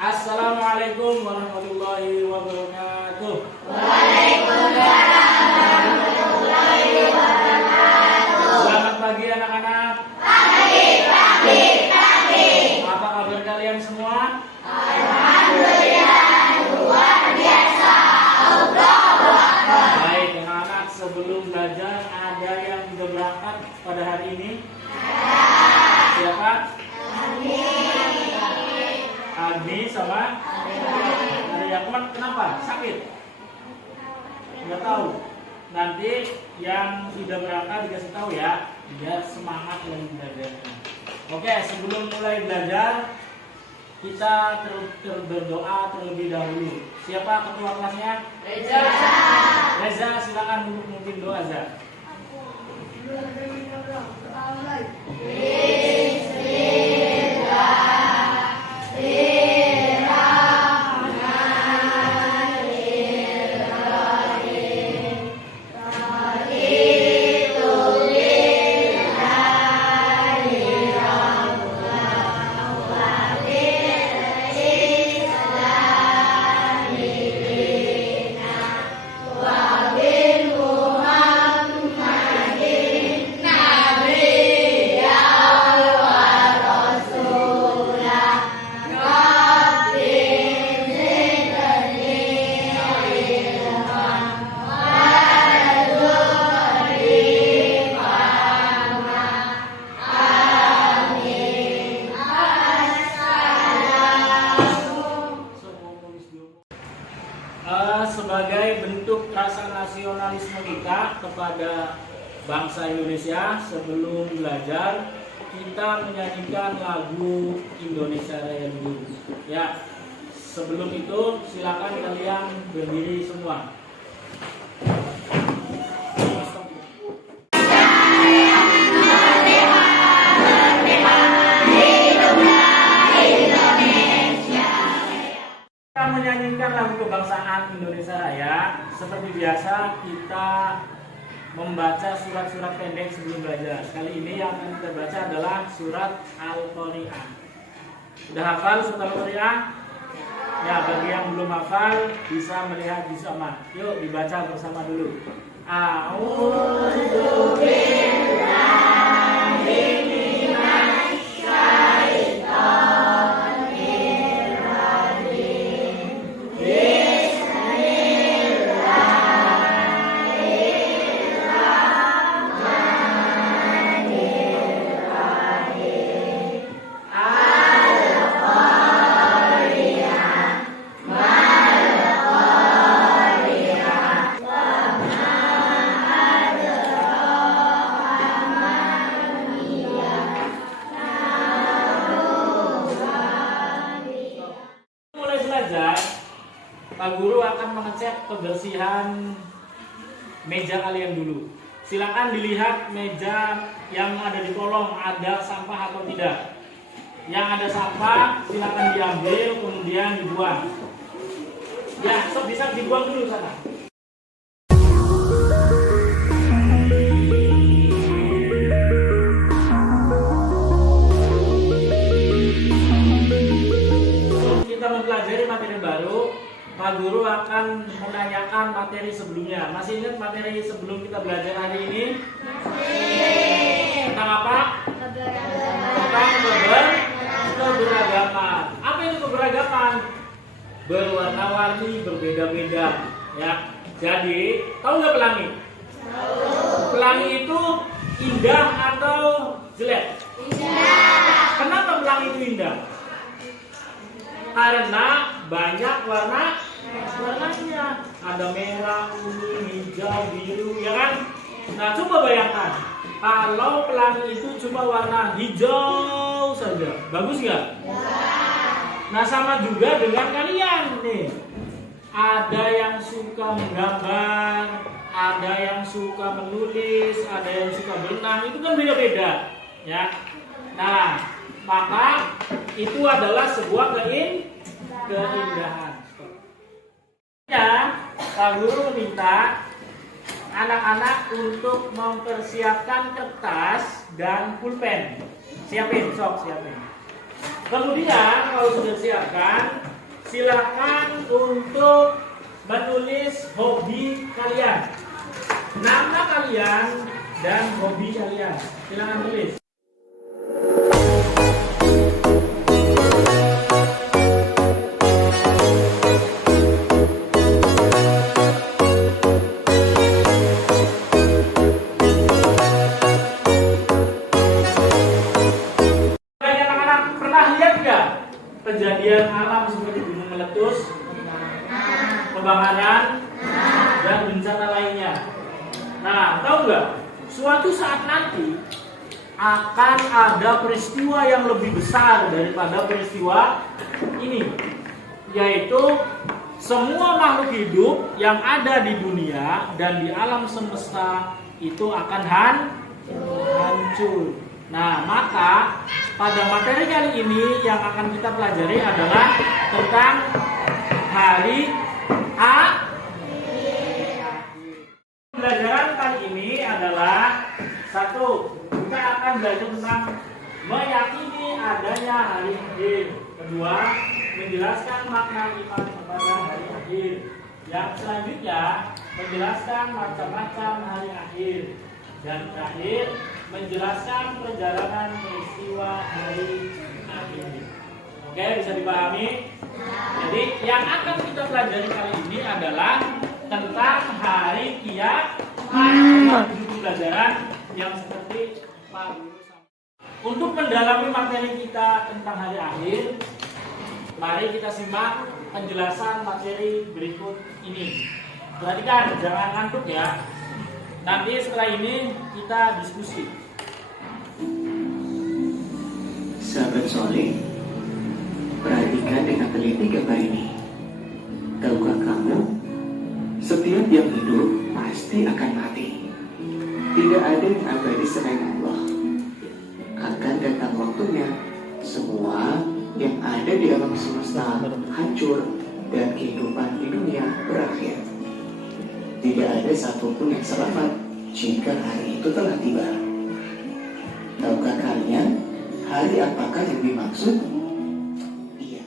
Assalamualaikum warahmatullahi wabarakatuh. Waalaikumsalam warahmatullahi wabarakatuh. Selamat pagi anak-anak. Pagi. Apa kabar kalian semua? Alhamdulillah luar biasa. Allahu Akbar. Baik anak-anak, sebelum belajar ada yang sudah berangkat pada hari ini? Siapa? Agni sama ada Yakman. Kenapa? Sakit? Nggak tahu. Nanti yang sudah berangkat dikasih tahu ya, biar semangat dan belajarnya. Oke, sebelum mulai belajar kita berdoa terlebih dahulu. Siapa ketua kelasnya? Reza, silakan duduk, mungkin doa Reza. Sebagai bentuk rasa nasionalisme kita kepada bangsa Indonesia, sebelum belajar kita menyanyikan lagu Indonesia Raya dulu. Ya, sebelum itu silakan kalian berdiri semua. Menyanyikan lagu kebangsaan Indonesia Raya. Seperti biasa kita membaca surat-surat pendek sebelum belajar. Kali ini yang akan kita baca adalah surat Al-Qari'ah. Sudah hafal surat Al-Qari'ah? Ya, bagi yang belum hafal bisa melihat bersama. Yuk dibaca bersama dulu. A'udzu billahi minasy syaithanir rajim. Pak Guru akan mengecek kebersihan meja kalian dulu. Silakan dilihat meja yang ada di kolong ada sampah atau tidak. Yang ada sampah silakan diambil kemudian dibuang. Ya, bisa dibuang dulu sana. Kita mempelajari materi baru. Pak Guru akan menanyakan materi sebelumnya. Masih ingat materi sebelum kita belajar hari ini? Tentang apa? Tentang keberagaman. Apa itu keberagaman? Berwarna-warni, berbeda-beda. Ya. Jadi, tahu nggak pelangi? Pelangi itu indah atau jelek? Indah. Kenapa pelangi itu indah? Karena banyak warnanya. Ada merah, kuning, hijau, biru, ya kan? Nah, coba bayangkan kalau pelangi itu cuma warna hijau saja, bagus nggak? Nah, sama juga dengan kalian nih. Ada yang suka menggambar, ada yang suka menulis, ada yang suka berenang, itu kan beda-beda, ya. Nah, maka itu adalah sebuah keindahan. Ya, Pak Guru meminta anak-anak untuk mempersiapkan kertas dan pulpen. Siapin. Kemudian kalau sudah siapkan, silakan untuk menulis hobi kalian, nama kalian dan hobi kalian. Silakan tulis. Anak-anak pernah lihat nggak kejadian alam seperti gunung meletus, kebakaran, dan bencana lainnya? Nah, tahu nggak? Suatu saat nanti akan ada peristiwa yang lebih besar daripada peristiwa ini, yaitu semua makhluk hidup yang ada di dunia dan di alam semesta itu akan hancur. Nah, maka pada materi kali ini yang akan kita pelajari adalah tentang hari Pembelajaran kali ini adalah satu, kita akan belajar tentang meyakini adanya hari akhir. Kedua, menjelaskan makna iman kepada hari akhir. Yang selanjutnya, menjelaskan macam-macam hari akhir. Dan terakhir, menjelaskan perjalanan peristiwa hari akhir. Oke, bisa dipahami? Jadi, yang akan kita pelajari kali ini adalah tentang hari kiamat. Pelajaran yang seperti Pak Guru. Untuk mendalami materi kita tentang hari akhir, mari kita simak penjelasan materi berikut ini. Perhatikan, jangan ngantuk ya. Nanti setelah ini kita diskusi. Sahabat soleh, perhatikan dengan teliti gambar ini. Tahukah kamu, setiap yang hidup pasti akan mati. Tidak ada yang abadi selain Allah. Akan datang waktunya, semua yang ada di alam semesta hancur dan kehidupan di dunia berakhir. Tidak ada satupun yang selamat jika hari itu telah tiba. Tahukah kalian hari apakah yang dimaksud? Iya,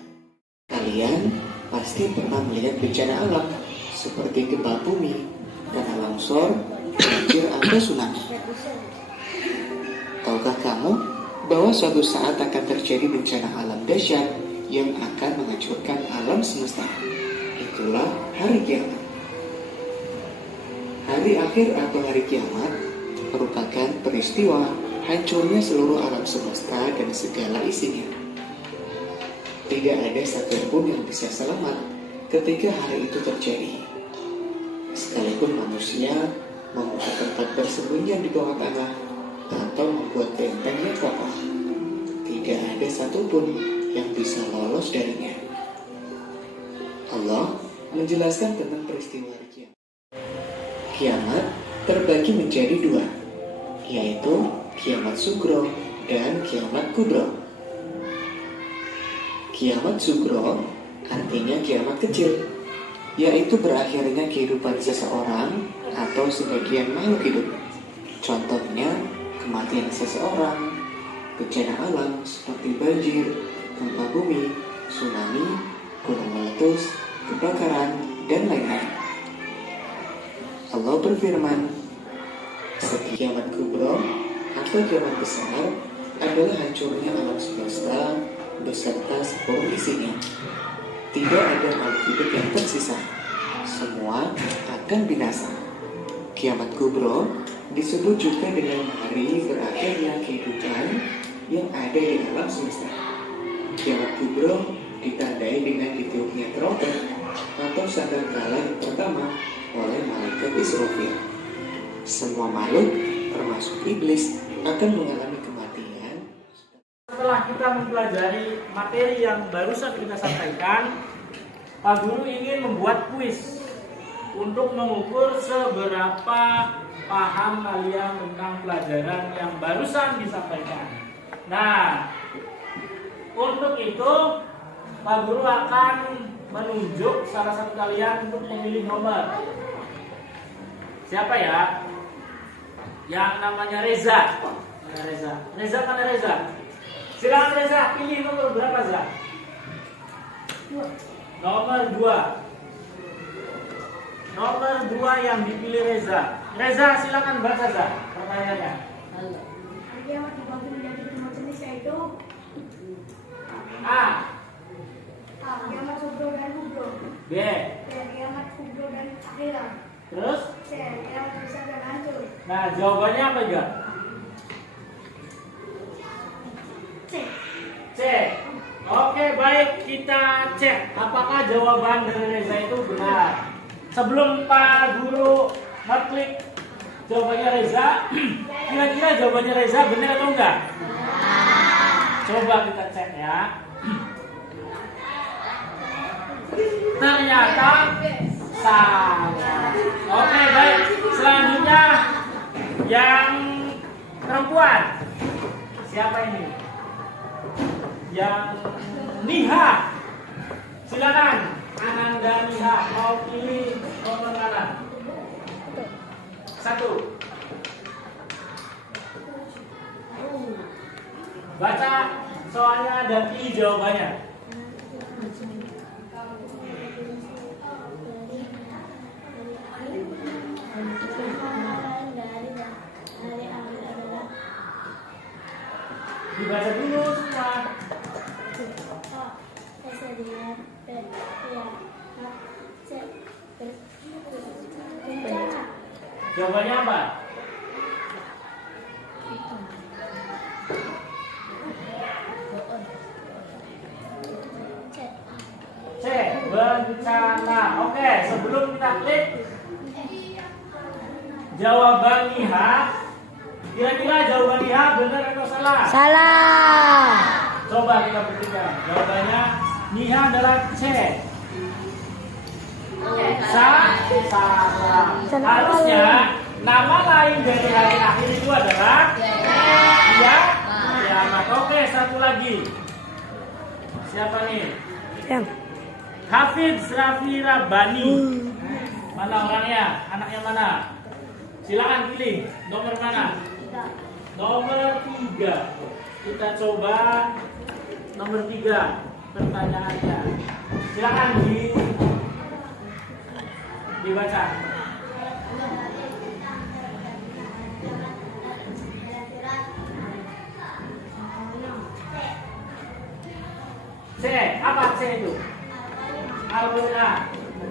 kalian pasti pernah melihat bencana alam seperti gempa bumi, tanah longsor, banjir atau tsunami. Tahukah kamu bahwa suatu saat akan terjadi bencana alam dahsyat yang akan menghancurkan alam semesta? Itulah hari kiamat. Hari akhir atau hari kiamat merupakan peristiwa hancurnya seluruh alam semesta dan segala isinya. Tidak ada satupun yang bisa selamat ketika hari itu terjadi. Sekalipun manusia membuat tempat persembunyian di bawah tanah atau membuat benteng yang kokoh, tidak ada satupun yang bisa lolos darinya. Allah menjelaskan tentang peristiwa kiamat. Kiamat terbagi menjadi dua, yaitu kiamat sugro dan kiamat kubro. Kiamat sugro artinya kiamat kecil, yaitu berakhirnya kehidupan seseorang atau sebagian makhluk hidup. Contohnya kematian seseorang, bencana alam seperti banjir, gempa bumi, tsunami, gunung meletus, kebakaran, dan lain-lain. Allah berfirman, kiamat kubro atau kiamat besar adalah hancurnya alam semesta beserta seluruh isinya. Tidak ada makhluk hidup yang tersisa, semua akan binasa. Kiamat kubro disebut juga dengan hari berakhirnya kehidupan yang ada di alam semesta. Kiamat kubro ditandai dengan ditiupnya trompet atau sangkakala yang pertama oleh malaikat Israfil. Semua makhluk, termasuk iblis, akan mengalami kematian. Setelah kita mempelajari materi yang barusan kita sampaikan, Pak Guru ingin membuat kuis untuk mengukur seberapa paham kalian tentang pelajaran yang barusan disampaikan. Nah, untuk itu Pak Guru akan menunjuk salah satu kalian untuk memilih nomor. Siapa ya? Yang namanya Reza. Reza mana Reza? Silakan Reza, pilih nomor berapa Reza? Nomor 2. Nomor 2 yang dipilih Reza. Reza, silakan baca Za pertanyaannya. Hari kiamat dibagi menjadi 5 jenis yaitu A. A. Kiamat subro dan kubro. B. B. Kiamat kubro dan akhirat. Terus? C. Kiamat besar dan hancur. Nah, jawabannya apa enggak? C. C. Oke, baik, kita cek apakah jawaban dari Reza itu benar. Sebelum Pak Guru ngeklik jawabannya Reza, kira-kira jawabannya Reza benar atau enggak? Coba kita cek ya. Ternyata salah. Oke, baik. Selanjutnya yang perempuan. Siapa ini? Yang Niha. Silakan Ananda Niha, mau pilih nomor mana? 1. Baca soalnya dan pilih jawabannya. Dibaca dulu semua. Jawabannya apa? C. Bencana. Oke, sebelum kita klik jawaban Niha, kira-kira jawaban Niha benar atau salah? Salah. Coba kita buktikan. Jawabannya Niha adalah C. Salah. Harusnya nama lain dari hari akhir itu adalah kiamat. Oke, satu lagi. Siapa nih? Yang Hafiz Raffi Rabbani. Mana orangnya? Anaknya mana? Silakan pilih nomor mana? Nomor 3. Kita coba nomor 3 pertanyaannya. Silakan dibaca. C. Apa C itu? Al-Quran.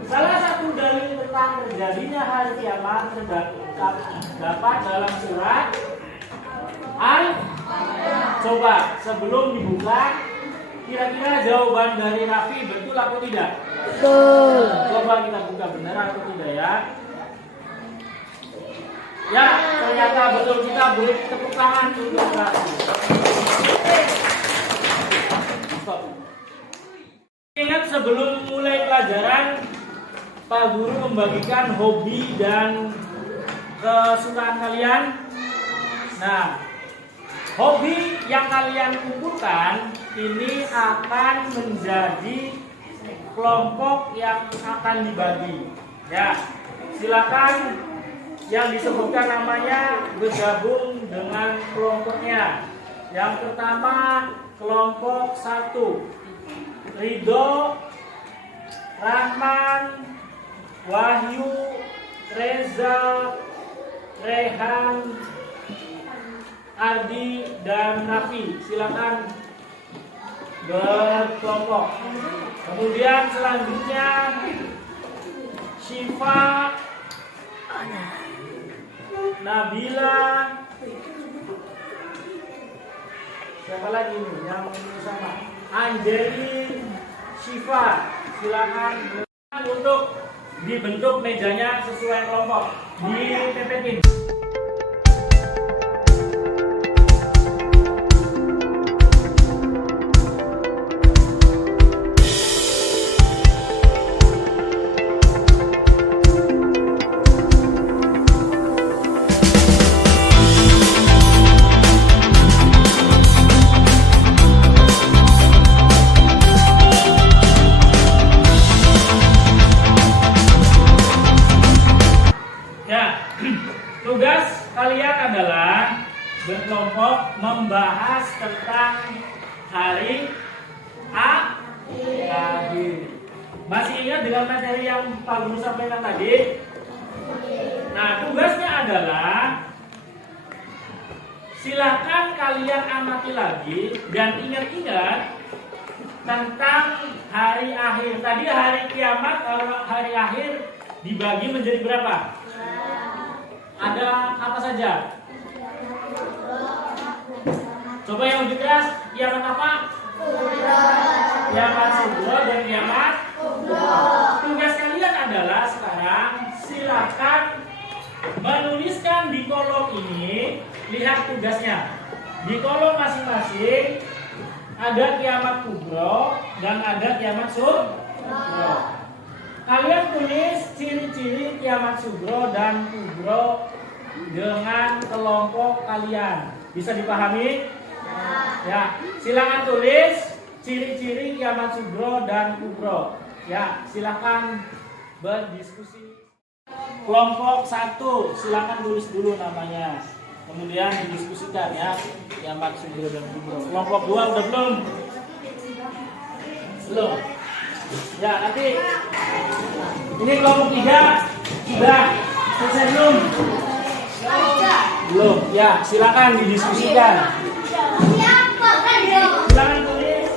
Salah satu dalil tentang terjadinya hari kiamat terdapat dalam surat Al. Coba sebelum dibuka, kira-kira jawaban dari Raffi betul atau tidak? betul. Coba kita buka benar atau tidak ya? Ya, ternyata betul. Kita beri tepuk tangan untuk Raffi. Stop. Ingat sebelum mulai pelajaran, Pak Guru membagikan hobi dan kesukaan kalian. Nah, hobi yang kalian kumpulkan ini akan menjadi kelompok yang akan dibagi. Ya, silakan yang disebutkan namanya bergabung dengan kelompoknya. Yang pertama kelompok 1. Ridho, Rahman, Wahyu, Reza, Rehan, Ardi, dan Nafi. Silakan berkelompok. Kemudian selanjutnya Syifa, Nabila, siapa lagi nih yang sama? Anjeli, Syifa. Silakan untuk dibentuk mejanya sesuai kelompok. Dipepetin. Tugas kalian adalah berkelompok membahas tentang hari akhir. dengan materi yang Pak Guru sampaikan tadi? Nah, tugasnya adalah silakan kalian amati lagi dan ingat-ingat tentang hari akhir. Tadi hari kiamat, kalau hari akhir dibagi menjadi berapa? Ada apa saja? Coba yang lebih keras, kiamat apa? Kiamat sugro dan kiamat kubro. Tugas kalian adalah sekarang silakan menuliskan di kolom ini. Lihat tugasnya. Di kolom masing-masing ada kiamat kubro dan ada kiamat sugro. Kalian tulis ciri-ciri kiamat sugro dan kubro dengan kelompok kalian. Bisa dipahami? Ya, silakan tulis ciri-ciri kiamat sugro dan kubro. Ya, silakan berdiskusi. Kelompok 1, silakan tulis dulu namanya. Kemudian didiskusikan ya, kiamat sugro dan kubro. Kelompok 2 udah belum? Belum. Ya, nanti ini kelompok 3 sudah selesai belum? Belum. Ya, silakan didiskusikan. Silakan tulis.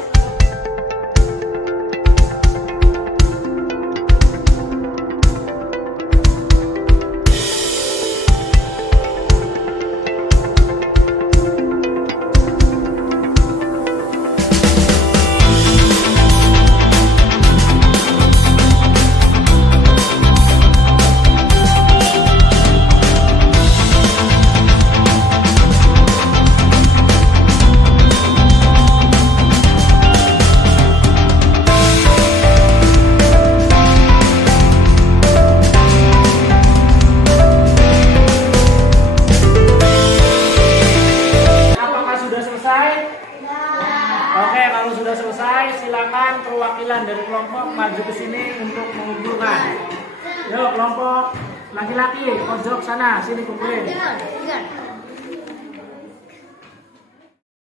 Oke, kalau sudah selesai, silakan perwakilan dari kelompok maju ke sini untuk mengumpulkan. Yuk, kelompok laki-laki, pojok sana, sini kumpulin.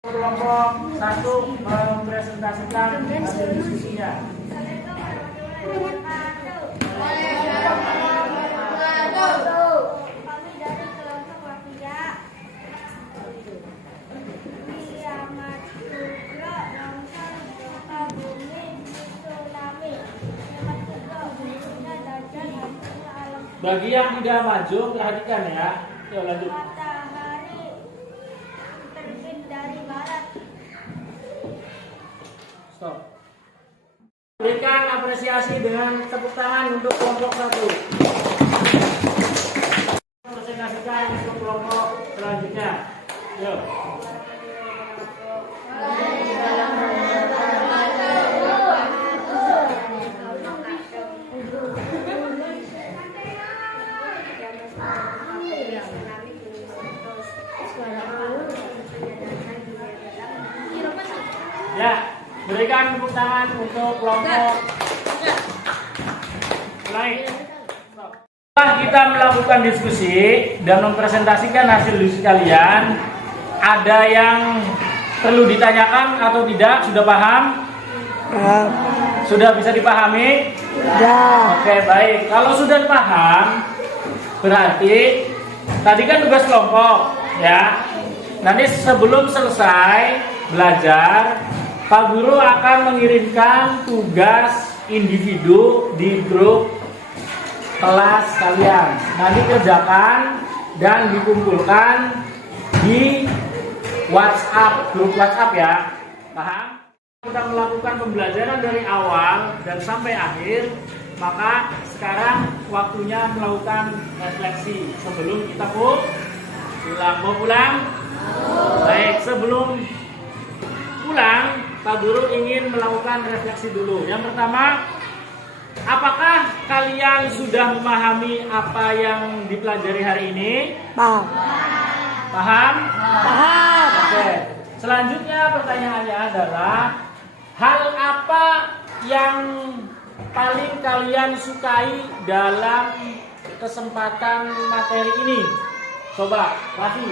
Kelompok 1 mempresentasikan hasil diskusinya. Kami dari kelompok Wafida. Kiamat sugro, longsor gempa bumi, tsunami. Kiamat sugro, bencana dajjal, hancurnya alam. Bagi yang tidak maju, perhatikan ya. Yuk lanjut. Matahari terbit dari barat. Stop. Berikan apresiasi dengan tepuk tangan untuk kelompok 1. Presentasikan untuk kelompok selanjutnya. Yuk. Ya, berikan tepuk tangan untuk kelompok lain. Setelah kita melakukan diskusi dan mempresentasikan hasil diskusi kalian, ada yang perlu ditanyakan atau tidak? Sudah paham? Sudah bisa dipahami? Sudah. Oke, baik. Kalau sudah paham, berarti tadi kan tugas kelompok, ya. Nanti sebelum selesai belajar, Pak Guru akan mengirimkan tugas individu di grup kelas kalian. Nanti kerjakan dan dikumpulkan di WhatsApp, grup WhatsApp ya. Paham? Kita melakukan pembelajaran dari awal dan sampai akhir, maka sekarang waktunya melakukan refleksi sebelum kita pulang. Mau pulang? Baik, sebelum pulang, Pak Guru ingin melakukan refleksi dulu. Yang pertama, apakah kalian sudah memahami apa yang dipelajari hari ini? Paham. Paham? Paham. Oke. Selanjutnya pertanyaannya adalah, hal apa yang paling kalian sukai dalam kesempatan materi ini? Coba, Rafi.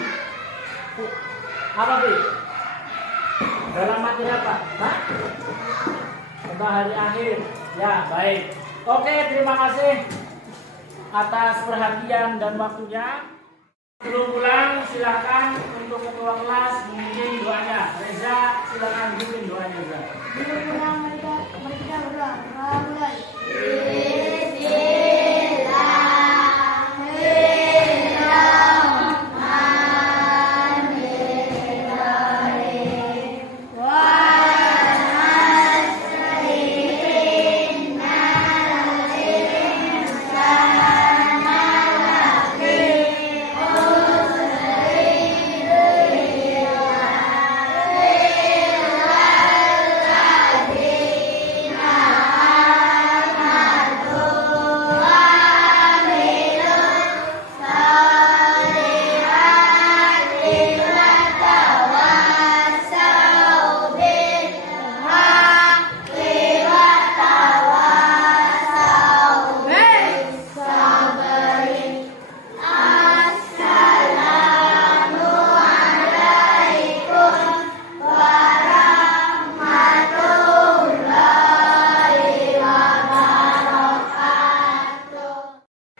Apa, Fi? Dalam materi apa? Hah? Tentang hari akhir. Ya, baik. Oke, terima kasih atas perhatian dan waktunya. Sebelum pulang, silakan untuk ketua kelas memimpin doanya. Reza, silakan memimpin doanya. Reza. Sebelum pulang mereka berdoa. Mulai.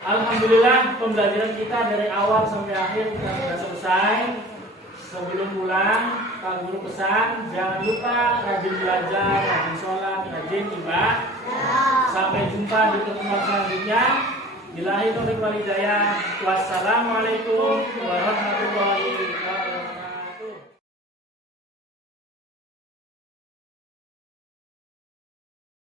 Alhamdulillah pembelajaran kita dari awal sampai akhir kita sudah selesai. Sebelum pulang, Pak Guru pesan jangan lupa rajin belajar, rajin sholat, rajin ibadah. Sampai jumpa di pertemuan selanjutnya. Billahi taufiq wal hidayah. Wassalamualaikum warahmatullahi wabarakatuh.